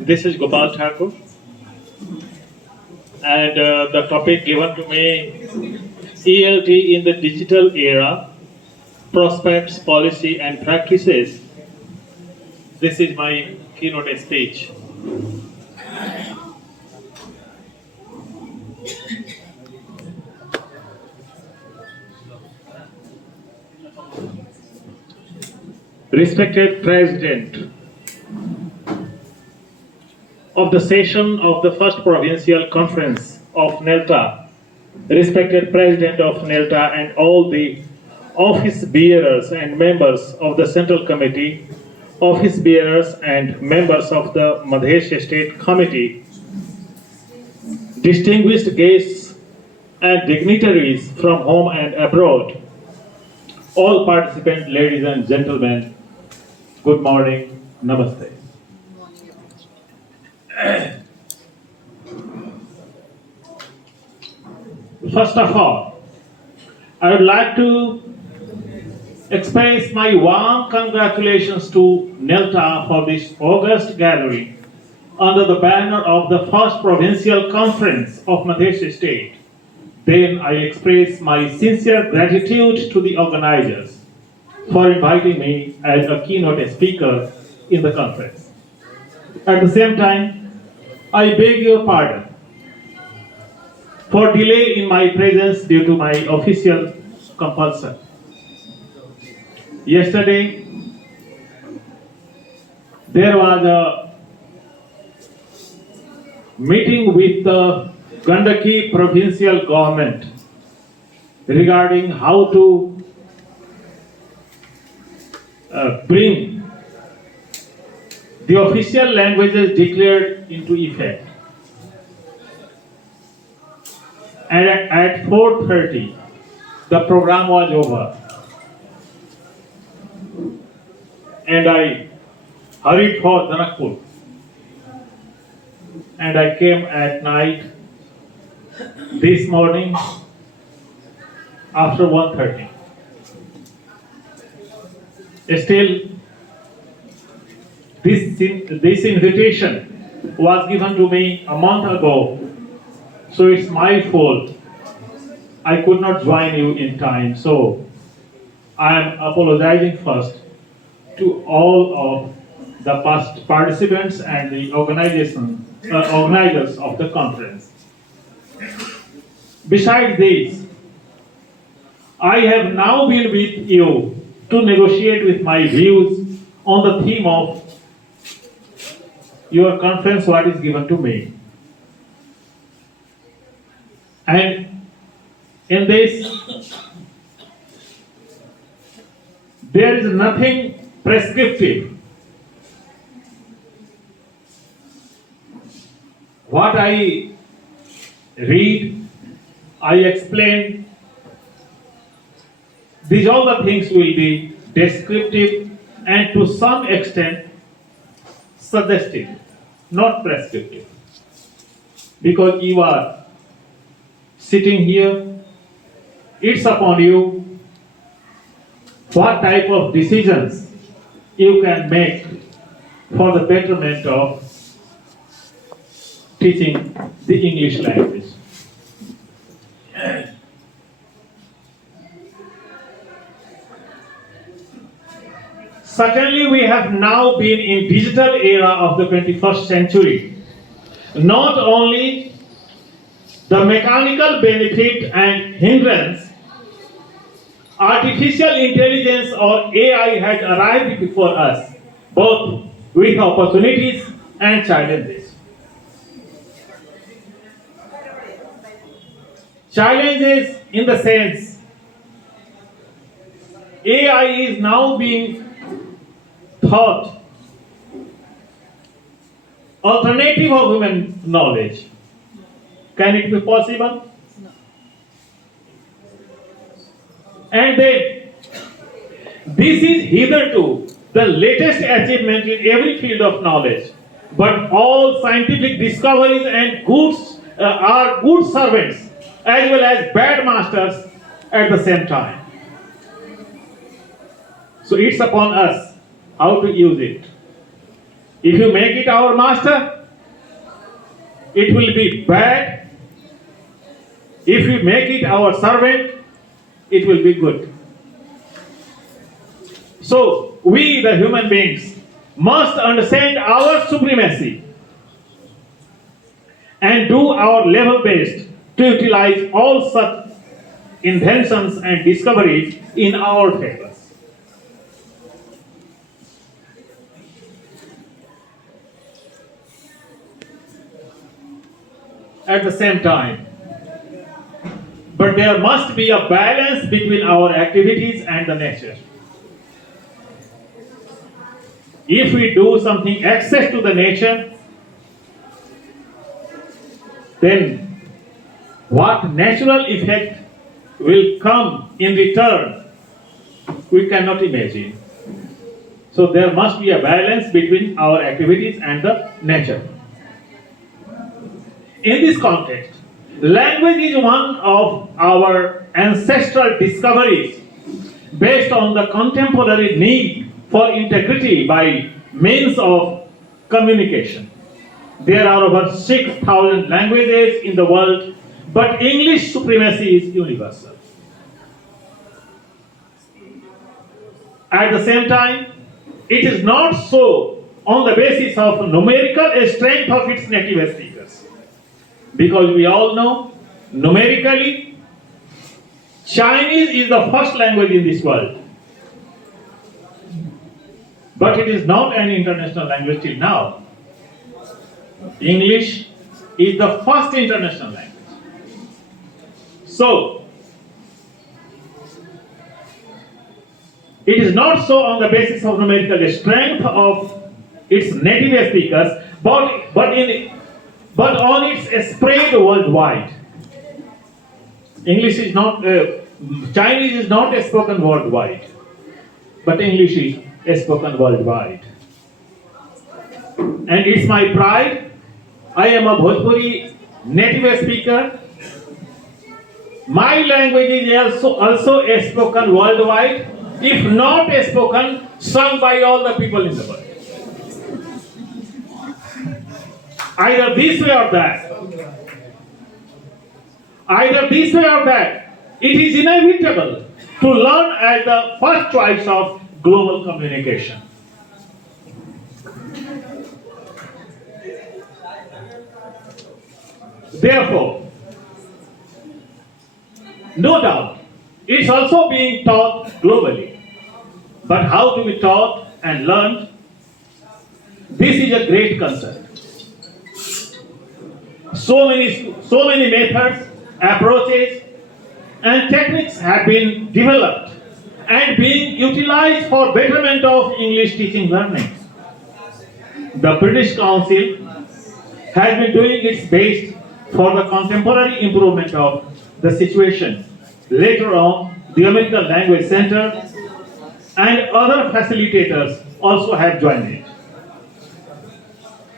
This is Gopal Thakur, and the topic given to me, ELT in the digital era, prospects, policy, and practices. This is my keynote speech. Respected President of the session of the first provincial conference of NELTA, respected President of NELTA and all the office bearers and members of the Central Committee, office bearers and members of the Madhesh State Committee, distinguished guests and dignitaries from home and abroad, all participants, ladies and gentlemen, good morning, namaste. First of all, I would like to express my warm congratulations to NELTA for this August gathering under the banner of the first provincial conference of Madhesh State. Then I express my sincere gratitude to the organizers for inviting me as a keynote speaker in the conference. At the same time, I beg your pardon for delay in my presence due to my official compulsion. Yesterday, there was a meeting with the Gandaki provincial government regarding how to bring the official languages declared into effect. And at 4:30, the program was over. And I hurried for Janakpur. And I came at night this morning after 1:30. Still, this invitation was given to me a month ago, so it's my fault. I could not join you in time, so I am apologizing first to all of the past participants and the organizers of the conference. Besides this, I have now been with you to negotiate with my views on the theme of your conference, what is given to me. And in this, there is nothing prescriptive. What I read, I explain, these all the things will be descriptive and to some extent suggestive, not prescriptive. Because you are sitting here, it's upon you what type of decisions you can make for the betterment of teaching the English language. Certainly, we have now been in digital era of the 21st century. Not only the mechanical benefit and hindrance, artificial intelligence or AI had arrived before us, both with opportunities and challenges. Challenges in the sense, AI is now being thought alternative of human knowledge. Can it be possible? No. And then, this is hitherto the latest achievement in every field of knowledge. But all scientific discoveries and goods are good servants as well as bad masters at the same time. So it's upon us how to use it. If you make it our master, it will be bad. If you make it our servant, it will be good. So, we, the human beings, must understand our supremacy and do our level best to utilize all such inventions and discoveries in our favor. At the same time, but there must be a balance between our activities and the nature. If we do something excess to the nature, then what natural effect will come in return, we cannot imagine. So there must be a balance between our activities and the nature. In this context, language is one of our ancestral discoveries based on the contemporary need for integrity by means of communication. There are over 6,000 languages in the world, but English supremacy is universal. At the same time, it is not so on the basis of numerical strength of its native speakers. Because we all know, numerically, Chinese is the first language in this world. But it is not an international language till now. English is the first international language. So, it is not so on the basis of numerical strength of its native speakers, but on its spread worldwide. English is not, Chinese is not spoken worldwide, but English is spoken worldwide. And it's my pride, I am a Bhojpuri native speaker. My language is also spoken worldwide, if not spoken, sung by all the people in the world. Either this way or that. Either this way or that. It is inevitable to learn as the first choice of global communication. Therefore, no doubt, it's also being taught globally. But how to be taught and learned? This is a great concern. So many methods, approaches, and techniques have been developed and being utilized for betterment of English teaching learning. The British Council has been doing its best for the contemporary improvement of the situation. Later on, the American Language Center and other facilitators also have joined it.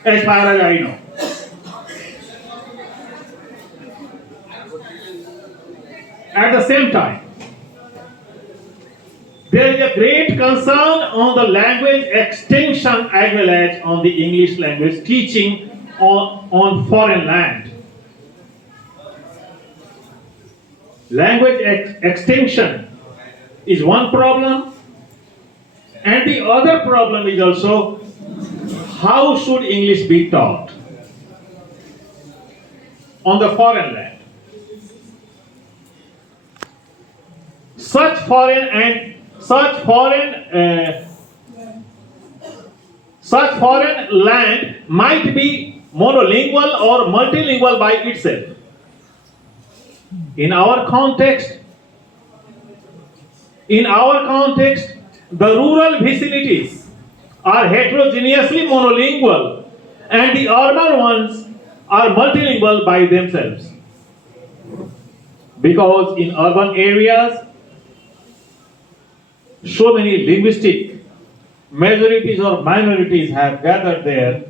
As far as I know. At the same time, there is a great concern on the language extinction as well as on the English language teaching on foreign land. Language extinction is one problem, and the other problem is also how should English be taught on the foreign land. Such foreign land might be monolingual or multilingual by itself. In our context, the rural vicinities are heterogeneously monolingual and the urban ones are multilingual by themselves. Because in urban areas, so many linguistic majorities or minorities have gathered there,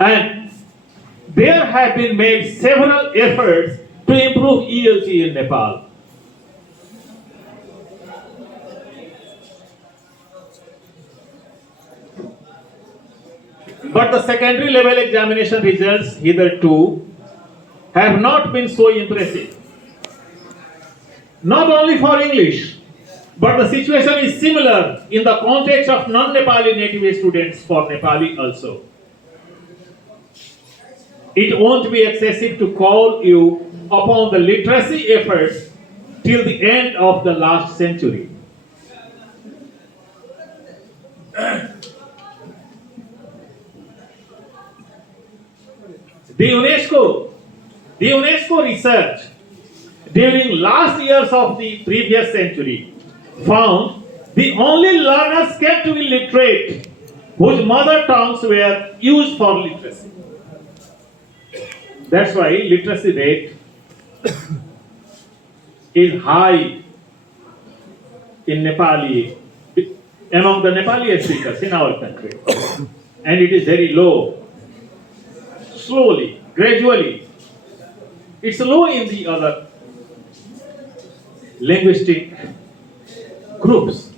and there have been made several efforts to improve ELT in Nepal. But the secondary level examination results hitherto have not been so impressive. Not only for English, but the situation is similar in the context of non-Nepali native students for Nepali also. It won't be excessive to call you upon the literacy efforts till the end of the last century. The UNESCO research during last years of the previous century found the only learners kept to be literate whose mother tongues were used for literacy. That's why literacy rate is high in Nepali, among the Nepali speakers in our country, and it is very low. Slowly, gradually, it's low in the other linguistic groups.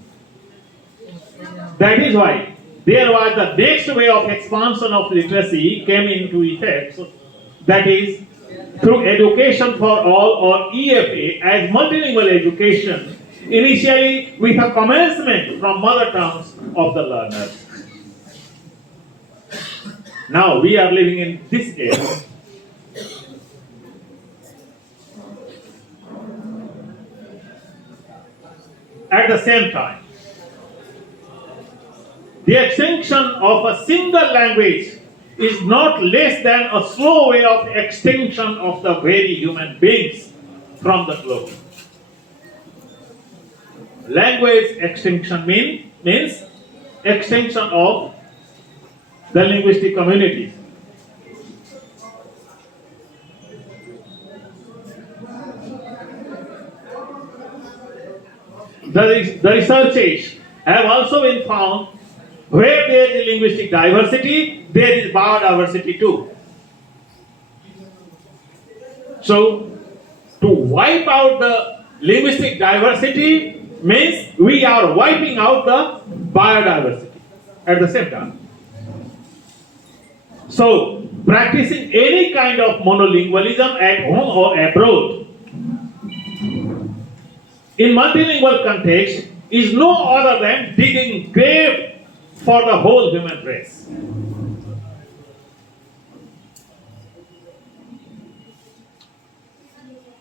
That is why there was the next way of expansion of literacy came into effect, that is through education for all or EFA as multilingual education, initially with a commencement from mother tongues of the learners. Now we are living in this era. At the same time, the extinction of a single language is not less than a slow way of extinction of the very human beings from the globe. Language extinction means extinction of the linguistic communities. The researchers have also been found where there is linguistic diversity, there is biodiversity too. So, to wipe out the linguistic diversity means we are wiping out the biodiversity at the same time. So, practicing any kind of monolingualism at home or abroad in multilingual context is no other than digging grave for the whole human race.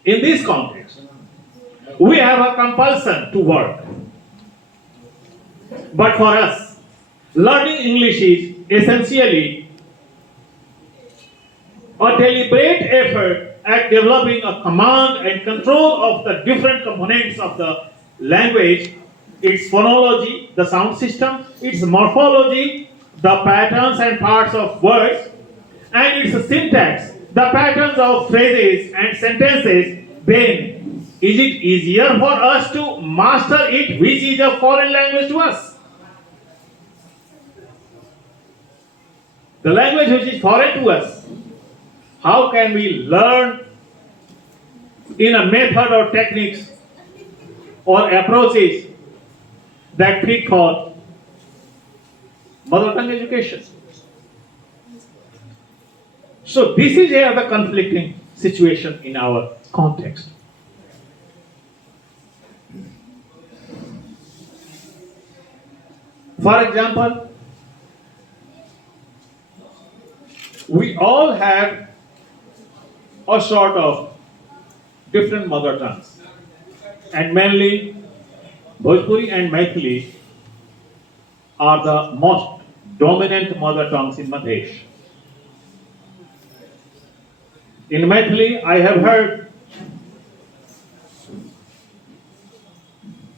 In this context, we have a compulsion to work. But for us, learning English is essentially a deliberate effort at developing a command and control of the different components of the language, its phonology, the sound system, its morphology, the patterns and parts of words, and its syntax, the patterns of phrases and sentences. Then, is it easier for us to master it, which is a foreign language to us? The language which is foreign to us, how can we learn in a method or techniques or approaches that fit for mother tongue education? So this is here the conflicting situation in our context. For example, we all have a sort of different mother tongues, and mainly Bhojpuri and Maithili are the most dominant mother tongues in Madhesh. In Maithili, I have heard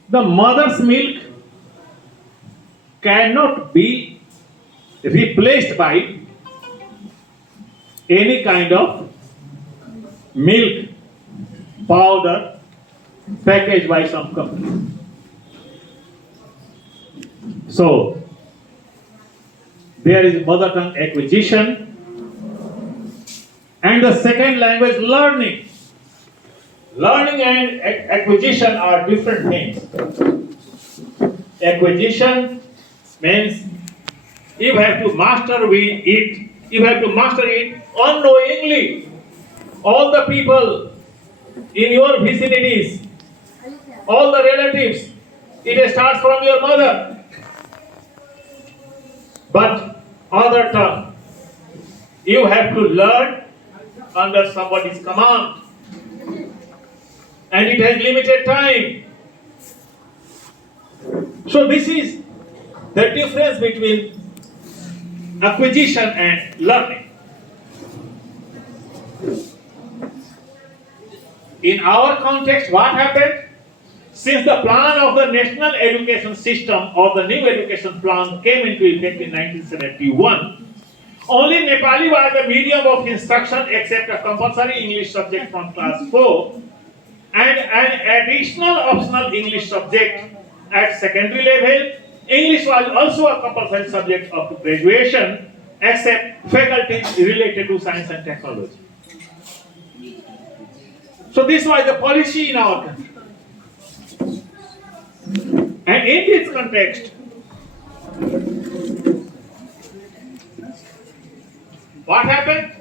the mother's milk cannot be replaced by any kind of milk powder packaged by some company. So, there is mother tongue acquisition and the second language learning. Learning and acquisition are different things. Acquisition means You have to master it. You have to master it unknowingly. All the people in your vicinities, all the relatives, it starts from your mother. But other tongue, you have to learn under somebody's command. And it has limited time. So this is the difference between acquisition and learning. In our context, what happened? Since the plan of the national education system or the new education plan came into effect in 1971, only Nepali was the medium of instruction except a compulsory English subject from class 4 and an additional optional English subject at secondary level. English was also a compulsory subject up to graduation except faculties related to science and technology. So this was the policy in our country. And in this context, what happened?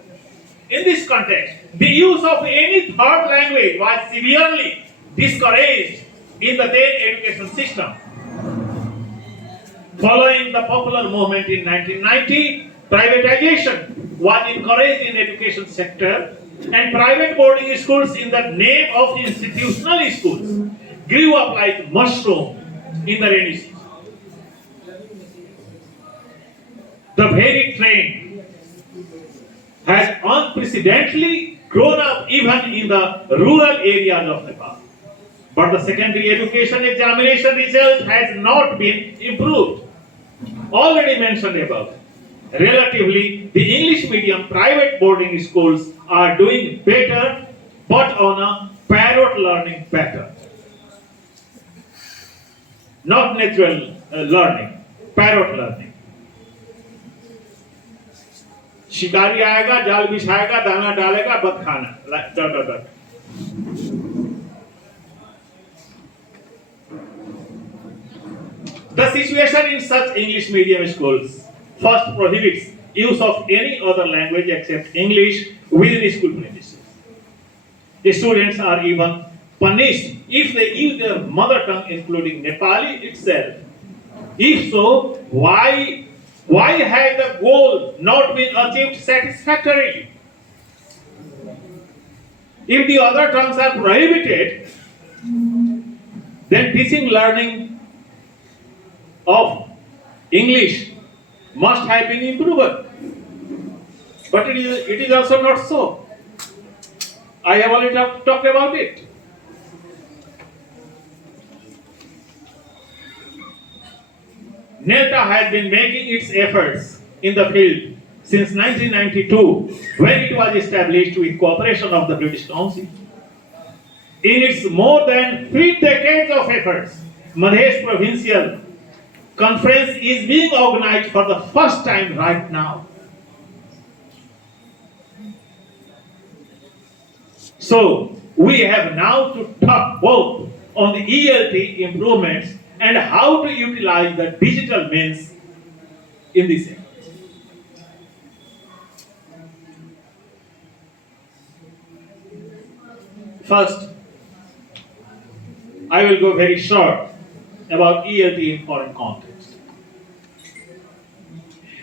In this context, the use of any third language was severely discouraged in the then education system. Following the popular movement in 1990, privatization was encouraged in education sector and private boarding schools in the name of institutional schools grew up like mushroom in the rainy season. The very trend has unprecedentedly grown up even in the rural areas of Nepal. But the secondary education examination result has not been improved. Already mentioned above, relatively, the English medium private boarding schools are doing better, but on a parrot learning pattern. Not natural learning, parrot learning. शिकारी आएगा, जाल बिछाएगा, दाना डालेगा, बत खाना. The situation in such English medium schools first prohibits use of any other language except English within school premises. The students are even punished if they use their mother tongue, including Nepali itself. If so, why has the goal not been achieved satisfactorily? If the other tongues are prohibited, then teaching learning of English must have been improved. But it is also not so. I have already talked about it. NELTA has been making its efforts in the field since 1992 when it was established with cooperation of the British Council. In its more than 3 decades of efforts, Madhesh provincial conference is being organized for the first time right now. So, we have now to talk both on the ELT improvements and how to utilize the digital means in this area. First, I will go very short about ELT in foreign context.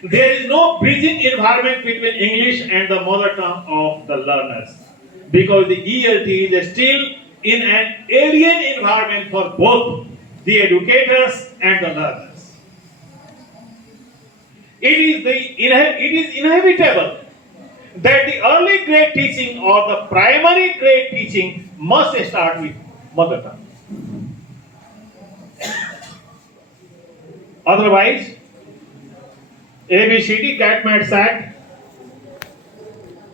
There is no bridging environment between English and the mother tongue of the learners because the ELT is still in an alien environment for both the educators and the learners. It is inevitable that the early grade teaching or the primary grade teaching must start with mother tongue. Otherwise, ABCD, CAT, MAT, SAT,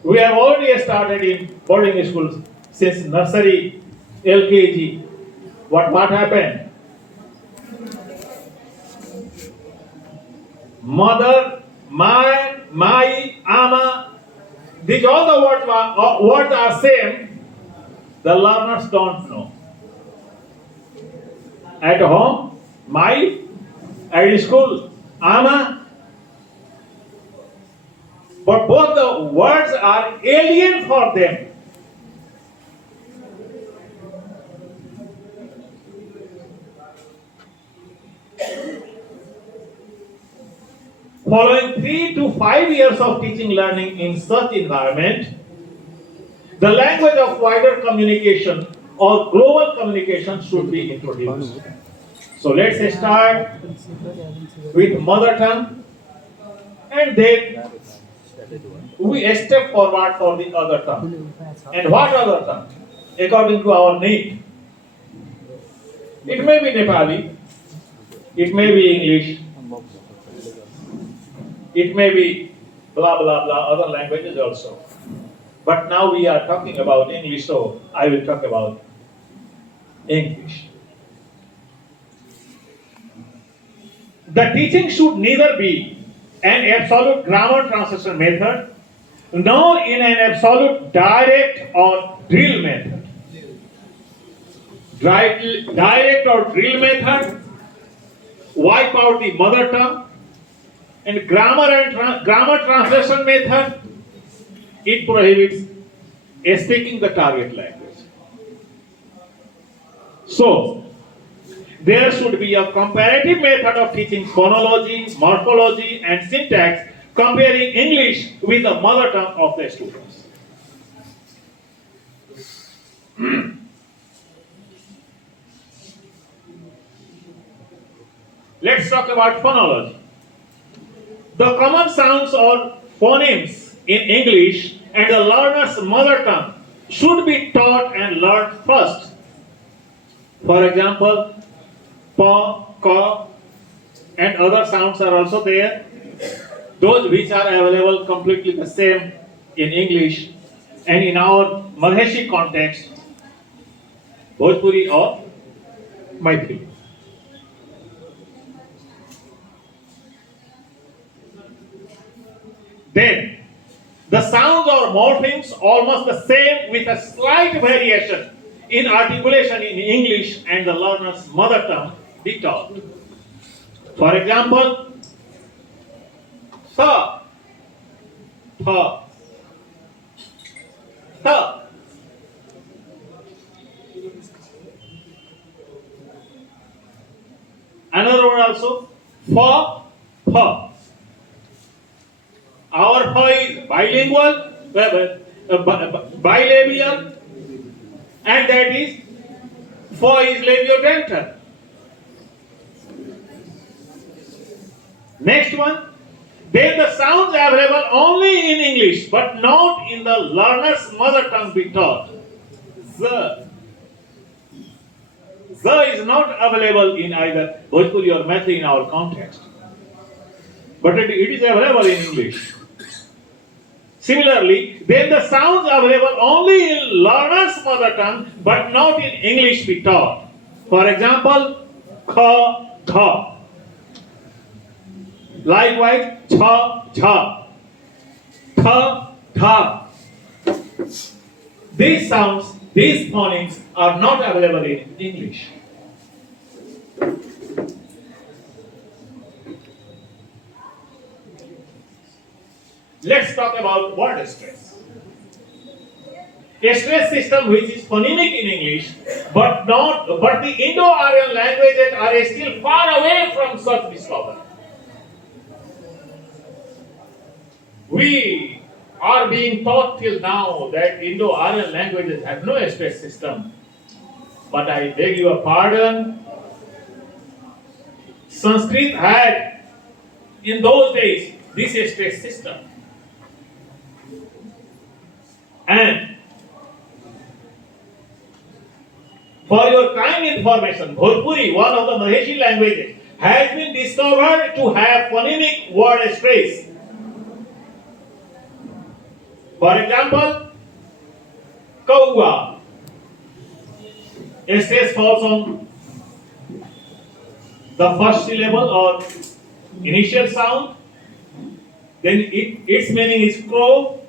we have already started in boarding schools since nursery, LKG. What happened? Mother, my, ama, these all the words are same. The learners don't know. At home, my, at school, ama, but both the words are alien for them. Following 3 to 5 years of teaching learning in such environment, the language of wider communication or global communication should be introduced. So let's start with mother tongue and then we step forward for the other tongue. And what other tongue? According to our need. It may be Nepali, it may be English, it may be blah blah blah other languages also. But now we are talking about English, so I will talk about English. The teaching should neither be an absolute grammar translation method nor in an absolute direct or drill method. Direct or drill method wipe out the mother tongue, and grammar translation method, it prohibits speaking the target language. So there should be a comparative method of teaching phonology, morphology, and syntax, comparing English with the mother tongue of the students. Let's talk about phonology. The common sounds or phonemes in English and the learner's mother tongue should be taught and learned first. For example, pa, ka, and other sounds are also there. Those which are available completely the same in English and in our Madheshi context, Bhojpuri or Maithili. Then, the sounds or morphemes almost the same with a slight variation in articulation in English and the learner's mother tongue be taught. For example, tha, tha, tha. Another word also, fa, pha. Our pha is bilingual, bilabial, and that is pha is labiodental. Next one, then the sounds available only in English but not in the learner's mother tongue be taught. Z. Z is not available in either Bhojpuri or Maithili in our context, but it is available in English. Similarly, then the sounds available only in learner's mother tongue but not in English be taught. For example, kha, kha. Likewise, cha, cha. Tha, tha. These sounds, these phonemes are not available in English. Let's talk about word stress. A stress system which is phonemic in English, but the Indo-Aryan languages are still far away from such discovery. We are being taught till now that Indo-Aryan languages have no stress system. But I beg your pardon, Sanskrit had in those days this stress system. And for your kind information, Bhojpuri, one of the Madheshi languages, has been discovered to have phonemic word stress. For example, kaua. Stress falls on the first syllable or initial sound. Then its meaning is crow.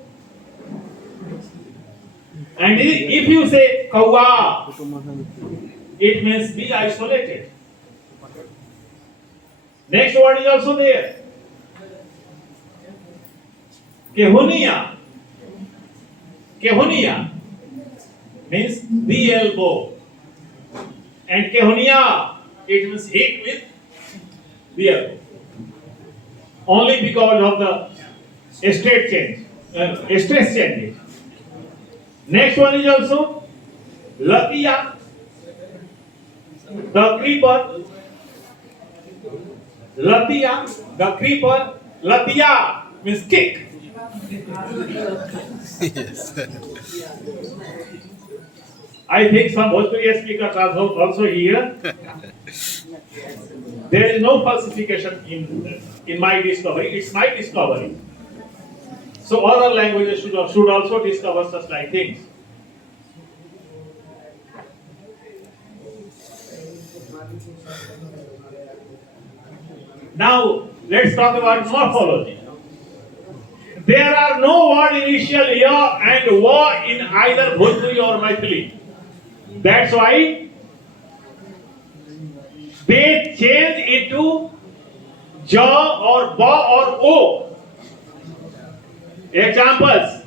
And if you say kawa, it means be isolated. Next word is also there. Kehunia. Kehunia means the elbow. And kehunia, it means hit with the elbow. Only because of the state change, stress change. Next one is also Latia, the creeper. Latia, the creeper. Latia means kick. Yes. I think some Bhojpuri speakers are also here. There is no falsification in my discovery. It's my discovery. So other languages should also discover such like things. Now let's talk about morphology. There are no word initial ya and wa in either Bhojpuri or Maithili. That's why they change into ja or ba or o. Examples.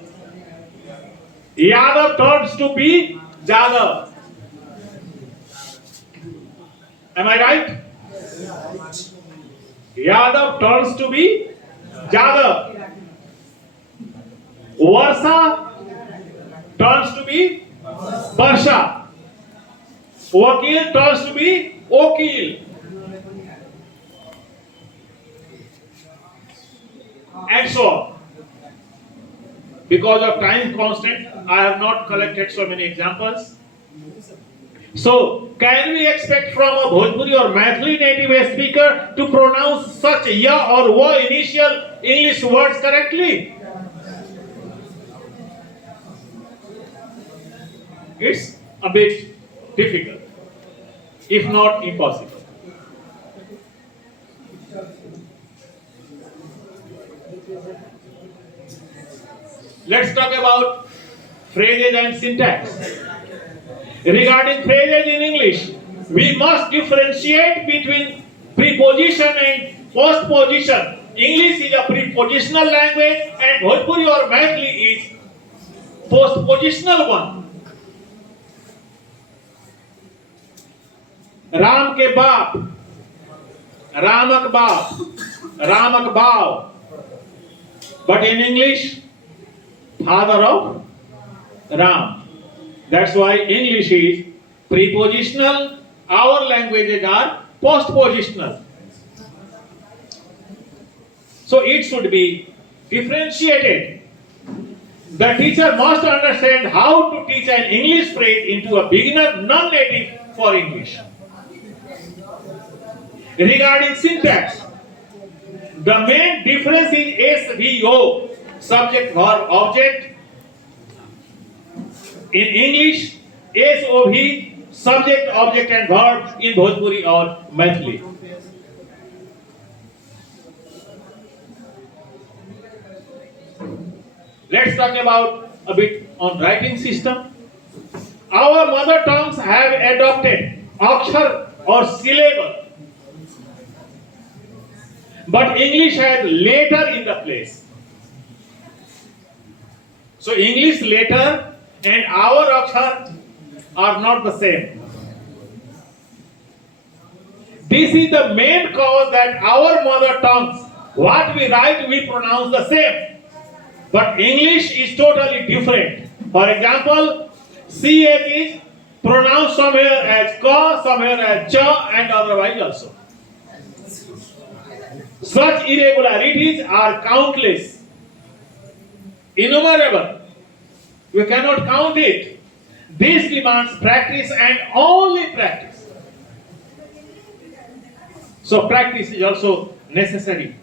Yadav turns to be Jadav. Am I right? Yadav turns to be Jadav. Varsa turns to be Varsha. Vakil turns to be Okil. And so on. Because of time constant, I have not collected so many examples. So, can we expect from a Bhojpuri or Maithili native speaker to pronounce such ya or wa initial English words correctly? It's a bit difficult, if not impossible. Let's talk about phrases and syntax. Regarding phrases in English, we must differentiate between preposition and postposition. English is a prepositional language and Bhojpuri or Maithili is postpositional one. Ram के बाप, रामक बाप, रामक बाव. But in English, father of Ram. That's why English is prepositional. Our languages are postpositional. So it should be differentiated. The teacher must understand how to teach an English phrase into a beginner non-native for English. Regarding syntax, the main difference is SVO, subject, verb, object. In English, SOV, subject, object and verb in Bhojpuri or Maithili. Let's talk about a bit on writing system. Our mother tongues have adopted akshar or syllable. But English has letter in the place. So English letter and our akshar are not the same. This is the main cause that our mother tongues, what we write, we pronounce the same. But English is totally different. For example, CH is pronounced somewhere as ka, somewhere as cha, and otherwise also. Such irregularities are countless, innumerable. We cannot count it. This demands practice and only practice. So practice is also necessary.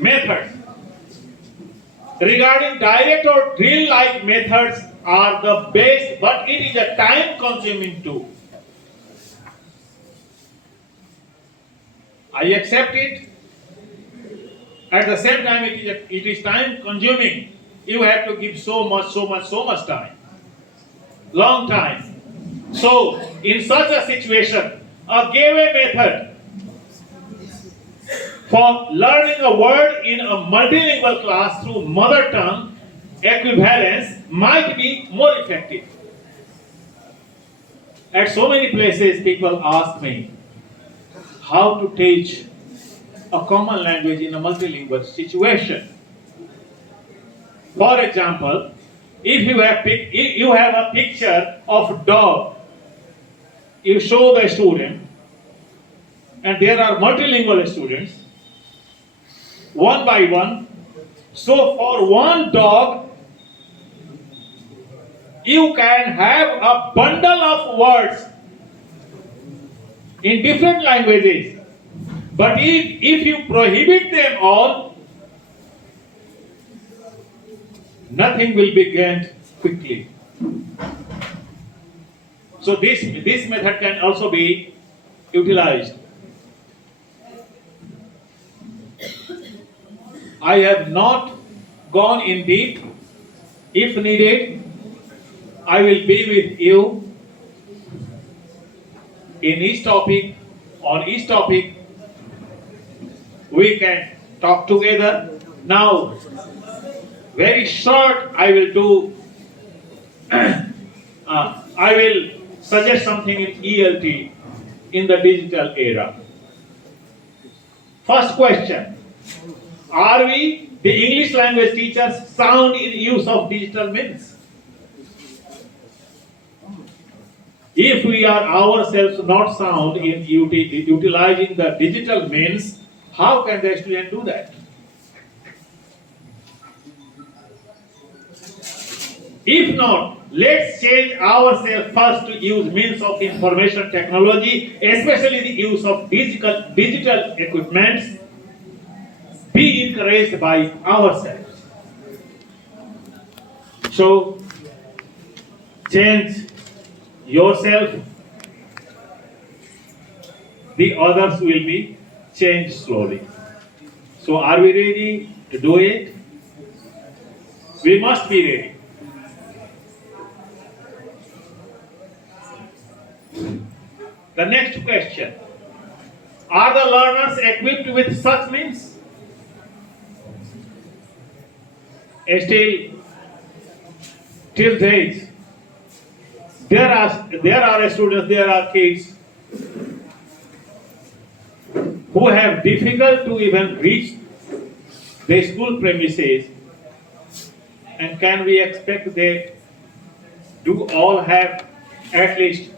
Methods. Regarding direct or drill-like methods are the best, but it is a time-consuming tool. I accept it. At the same time, it is time-consuming. You have to give so much time. Long time. So, in such a situation, a gateway method For learning a word in a multilingual class through mother tongue equivalence might be more effective. At so many places, people ask me how to teach a common language in a multilingual situation. For example, if you have a picture of dog, you show the student, and there are multilingual students, one by one. So for one dog, you can have a bundle of words in different languages. But if you prohibit them all, nothing will be gained quickly. So this method can also be utilized. I have not gone in deep. If needed, I will be with you in each topic. On each topic, we can talk together. Now, very short, I will do. I will suggest something in ELT in the digital era. First question: are we, the English language teachers, sound in use of digital means? If we are ourselves not sound in utilizing the digital means, how can the student do that? If not, let's change ourselves first to use means of information technology, especially the use of digital equipments. Be encouraged by ourselves. So, change yourself, the others will be changed slowly. So, are we ready to do it? We must be ready. The next question: are the learners equipped with such means? Still, till date, there are students, there are kids who have difficult to even reach the school premises, and can we expect they do all have at least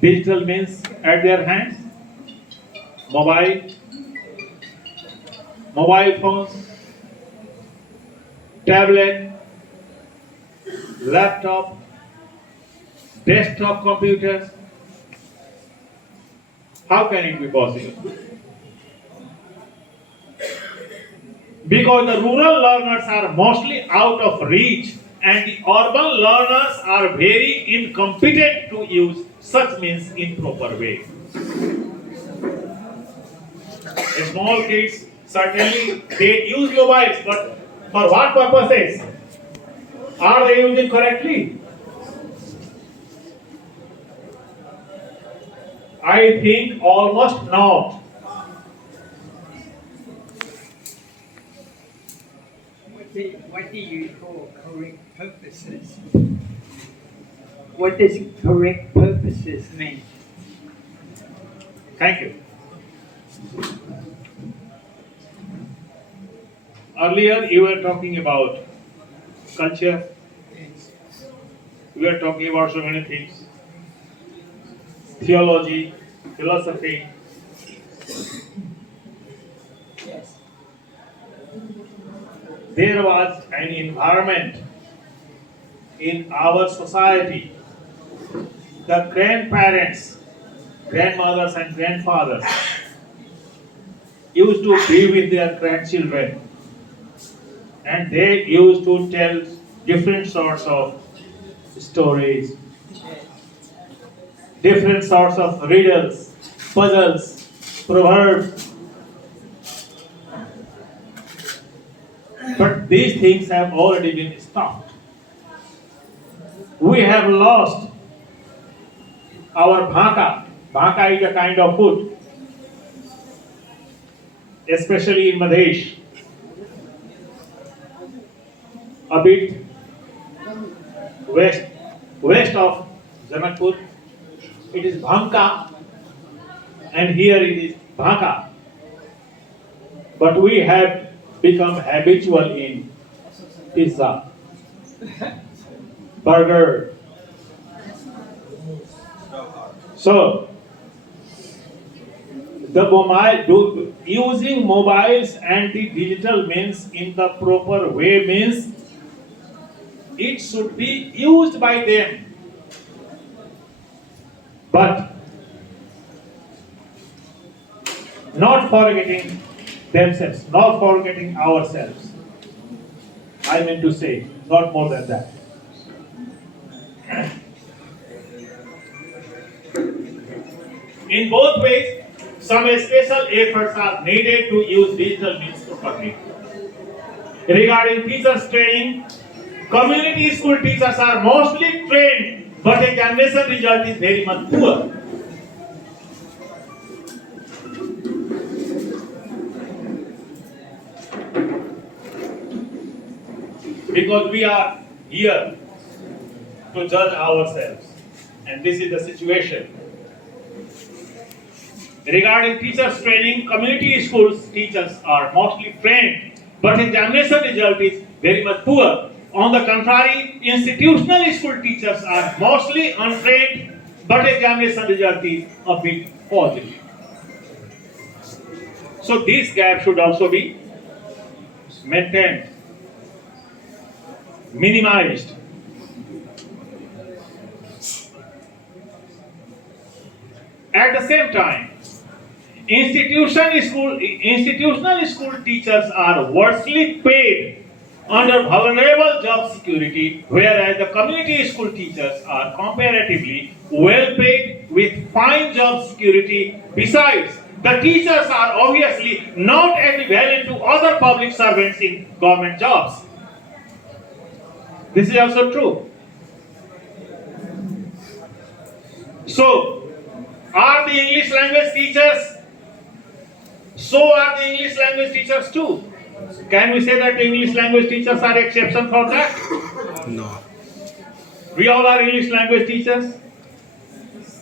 digital means at their hands? Mobile phones, tablet, laptop, desktop computers. How can it be possible? Because the rural learners are mostly out of reach, and the urban learners are very incompetent to use such means in proper way. Small kids, certainly they use mobiles, but for what purposes? Are they using correctly? I think almost not. What do you call correct purposes? What does correct purposes mean? Thank you. Earlier you were talking about culture. We were talking about so many things. Theology, philosophy. Yes. There was an environment in our society. The grandparents, grandmothers and grandfathers used to be with their grandchildren, and they used to tell different sorts of stories, different sorts of riddles, puzzles, proverbs. But these things have already been stopped. We have lost our bhaka. Bhaka is a kind of food. especially in Madhesh, a bit west west of Janakpur. It is Bhanka, and here it is Bhaka. But we have become habitual in pizza, burger. So using mobiles and the digital means in the proper way means it should be used by them, but not forgetting themselves, not forgetting ourselves. I mean to say, not more than that. In both ways, some special efforts are needed to use digital means properly. Regarding teachers training, community school teachers are mostly trained, but examination result is very much poor. Because we are here to judge ourselves, and this is the situation. Regarding teachers training, community schools teachers are mostly trained, but examination result is very much poor. On the contrary, institutional school teachers are mostly untrained, but examination result is a bit positive. So this gap should also be maintained, minimized. At the same time, institutional school teachers are worstly paid under vulnerable job security, whereas the community school teachers are comparatively well paid with fine job security. Besides, the teachers are obviously not equivalent to other public servants in government jobs. This is also true. So, are the English language teachers? So are the English language teachers too. Can we say that English language teachers are exception for that? No. We all are English language teachers.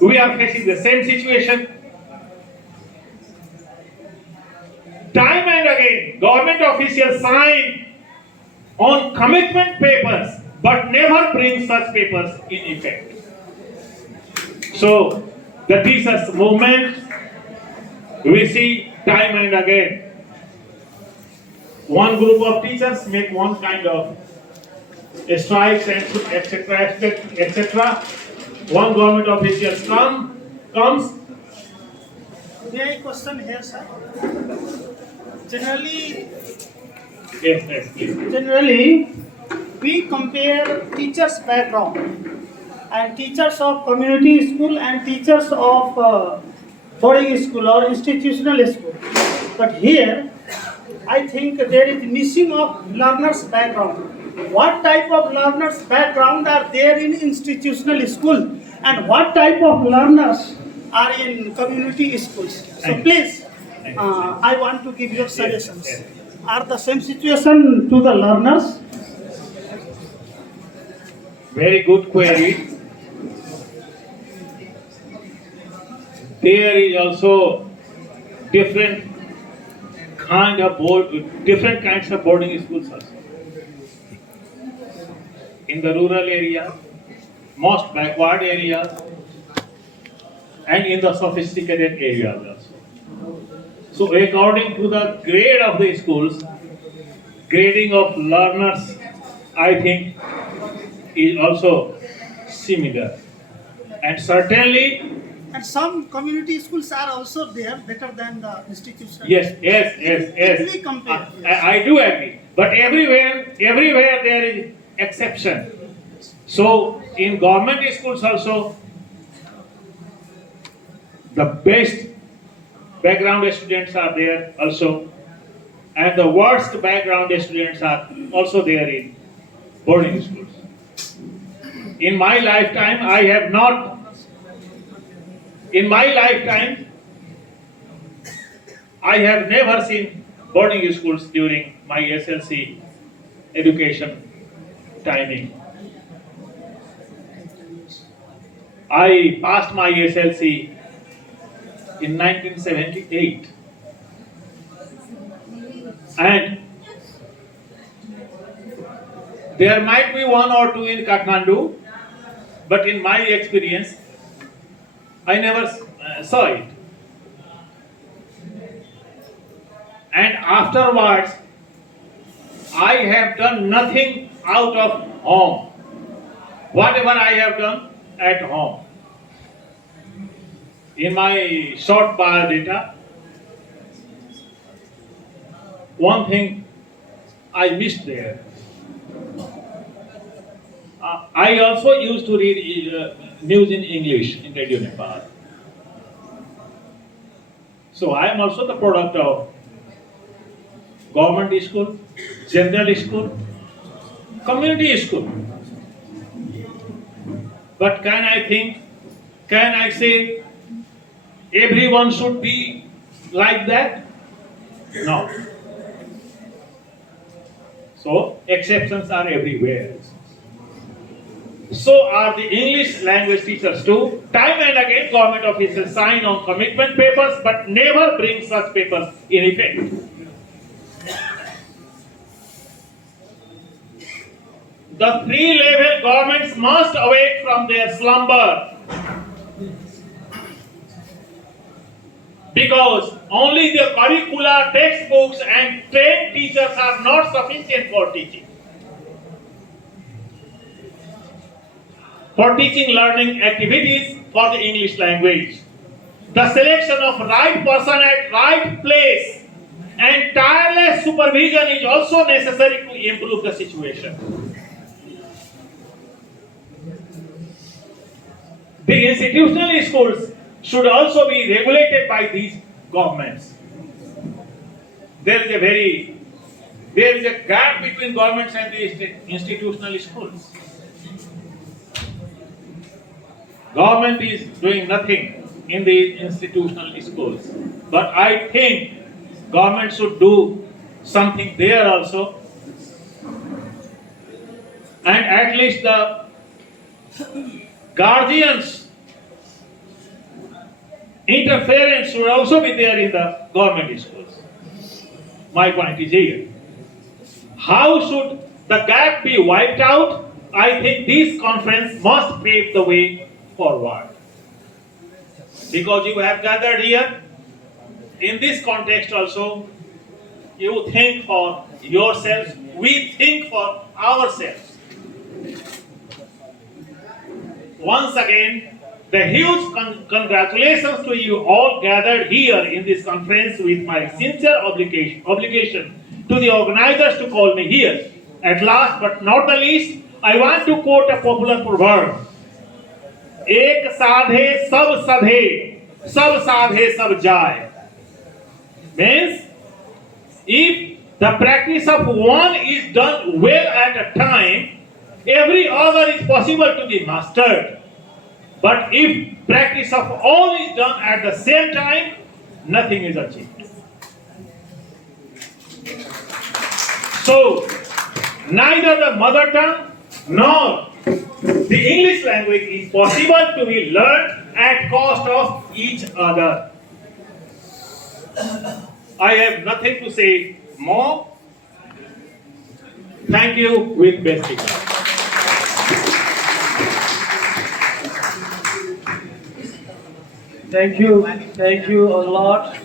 We are facing the same situation. Time and again, government officials sign on commitment papers, but never bring such papers in effect. So, the teachers' movement, we see time and again. One group of teachers make one kind of strikes, etc., etc. One government official comes. May I question here, sir? Generally, Yes, please. generally, we compare teachers' background and teachers of community school and teachers of boarding school or institutional school. But here, I think there is missing of learners' background. What type of learners' background are there in institutional school, and what type of learners are in community schools? So please, I want to give your suggestions. Yes. Are the same situation to the learners? Very good query. There is also different different kinds of boarding schools also. In the rural areas, most backward areas, and in the sophisticated areas also. So according to the grade of the schools, grading of learners, I think, is also similar. And certainly, And some community schools are also there better than the institutional. yes. If we compare, I do agree. But everywhere there is exception. So in government schools also, the best background students are there also, and the worst background students are also there in boarding schools. In my lifetime, I have never seen boarding schools during my SLC education timing. I passed my SLC in 1978, and there might be one or two in Kathmandu, but in my experience, I never saw it. And afterwards, I have done nothing out of home. Whatever I have done at home. In my short biodata, one thing I missed there. I also used to read news in English in Radio Nepal. So I am also the product of government school, general school, community school. But can I say everyone should be like that? No. So exceptions are everywhere. So are the English language teachers too. Time and again government officials sign on commitment papers but never bring such papers in effect. The three-level governments must awake from their slumber, because only the curricula, textbooks and trained teachers are not sufficient for teaching. For teaching learning activities for the English language, the selection of right person at right place and tireless supervision is also necessary to improve the situation. The institutional schools should also be regulated by these governments. There is a gap between governments and the institutional schools. Government is doing nothing in the institutional schools, but I think government should do something there also, and at least the guardians' interference should also be there in the government schools. My point is here. How should the gap be wiped out? I think this conference must pave the way forward. Because you have gathered here, in this context also, you think for yourselves, we think for ourselves. Once again, the huge congratulations to you all gathered here in this conference with my sincere obligation to the organizers to call me here. At last but not the least, I want to quote a popular proverb. Ek sadhe sab sadhe sab jai. Means, if the practice of one is done well at a time, every other is possible to be mastered. But if practice of all is done at the same time, nothing is achieved. So, neither the mother tongue nor the English language is possible to be learned at cost of each other. I have nothing to say more. Thank you with best regards. Thank you a lot.